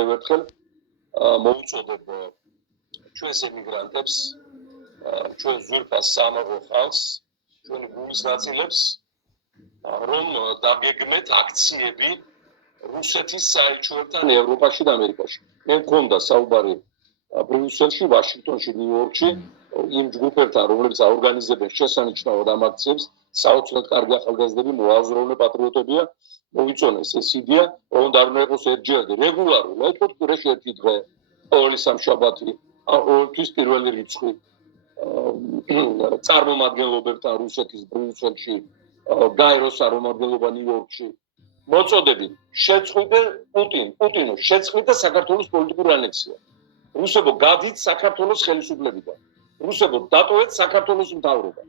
კიდევ ერთხელ მოვუწოდებ ჩვენს ემიგრანტებს, ჩვენ ზურფას სამაღო ხალხს, ჩვენი გულის ნაწილებს, რომ დაგეგმეთ აქციები რუსეთის საელჩოებთან ევროპაში და ამერიკაში. მე მქონდა საუბარი ბრიუსელში, ვაშინგტონში, ნიუ-იორკში იმ ჯგუფებთან, რომლებიც აორგანიზებენ შესანიშნავად ამ აქციებს, საოცრად კარგი ახალგაზრდები, მოაზროვნე პატრიოტებია, მოვიწონეს ეს იდეა, რომ უნდა იყოს ერთჯერადი რეგულარულად, კვირაში ერთი დღე, ყოველი სამშაბათი, ყოველთვის პირველი რიცხვი წარმომადგენლობებთან რუსეთის ბრიუსელში, გაეროს წარმომადგენლობა ნიუ-იორკში. მოწოდები, შეწყვიტე პუტინო, შეწყვიტე საქართველოს პოლიტიკური ანექსია. რუსებო, გადით საქართველოს ხელისუფლებიდან. რუსებო, დატოვეთ საქართველოს მთავრობა.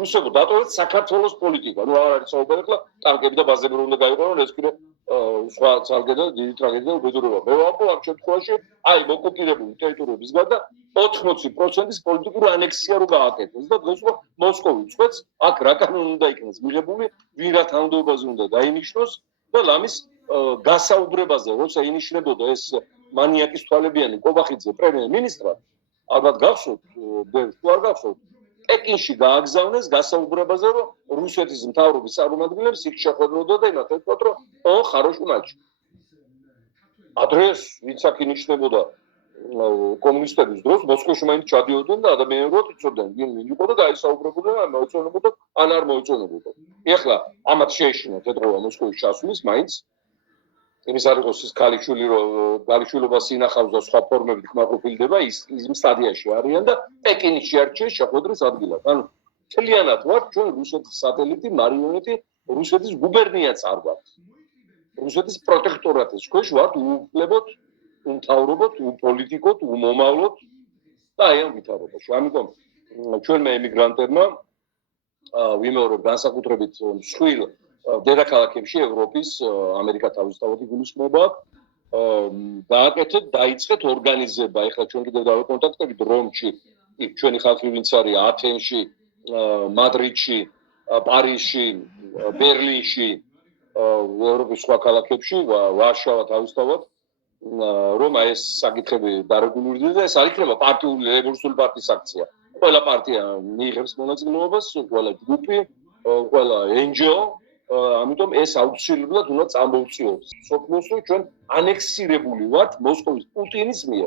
რუსებო, დატოვეთ საქართველოს პოლიტიკა. ნუ არ არის საუბარი ახლა ტანკები და ბაზები რომ უნდა გაიყვანონ, ეს კიდე სხვა ცალკე და დიდი ტრაგედია უბედურება. მე ვამბობ ამ შემთხვევაში, აი, ოკუპირებული ტერიტორიების გარდა 80%-ის პოლიტიკური ანექსია რო გააკეთეს და დღეს მოსკოვი წვეთს, აქ რა კანონი უნდა იქნეს მიღებული, ვინ რა თანამდებობაზე უნდა დაინიშნოს და ლამის გასაუბრებაზე, როცა ინიშნებოდა ეს მანიაკის თვალებიანი კობახიძე პრემიერ-მინისტრად, ალბათ გახსოვთ, თუ არ გახსოვთ, პეკინში გააგზავნეს გასაუბრებაზე, რომ რუსეთის მთავრობის წარმომადგენლებს იქ შეხვედროდა და იმათ ეთქვათ, რომ ხაროში მაჩი. ადრეს ვინც აქ ინიშნებოდა კომუნისტების დროს მოსკოვში მაინც ჩადიოდნენ და ადამიანებად იცოდნენ, ვინ იყო და გაისაუბრებოდნენ, ან მოეწონებოდა, ან არ მოეწონებოდა. ეხლა ამათ შეეშინათ ეთქვა მოსკოვის ჩასვლის მაინც იმის არ იყოს ის ქალიშვილობას ინახავს და სხვა ფორმებით ხმაყოფილდება იმ სტადიაში არიან და პეკინის შეარჩიეს შეხვედრის ადგილად. ანუ მთლიანად ვართ ჩვენ რუსეთის სატელიტი, მარიონეტი, რუსეთის გუბერნიაც არ ვართ. რუსეთის პროტექტორატის ქვეშ ვართ უუფლებოდ, უმთავრობოდ, უპოლიტიკოდ, უმომავლოდ და აი ამ ვითარებაში. ამიტომ ჩვენმა ემიგრანტებმა ვიმეორებ განსაკუთრებით მსხვილ დედაქალაქებში ევროპის, ამერიკა თავისთავად იგულისხმება, დააკეთეთ, დაიწყეთ ორგანიზება. ეხლა ჩვენ კიდევ დავაკონტაქტებით რომში, იქ ჩვენი ხალხი ვინც არის ათენში, მადრიდში, პარიზში, ბერლინში, ევროპის სხვა ქალაქებში, ვარშავა თავისთავად, რომ ეს საკითხები დარეგულირდეს და ეს არ იქნება პარტიული რევოლუციური პარტიის აქცია. ყველა პარტია მიიღებს მონაწილეობას, ყველა ჯგუფი, ყველა NGO, ამიტომ ეს აუცილებლად უნდა წამოუწიოს. სოფლიოსში ჩვენ ანექსირებული ვართ მოსკოვის პუტინის მიერ.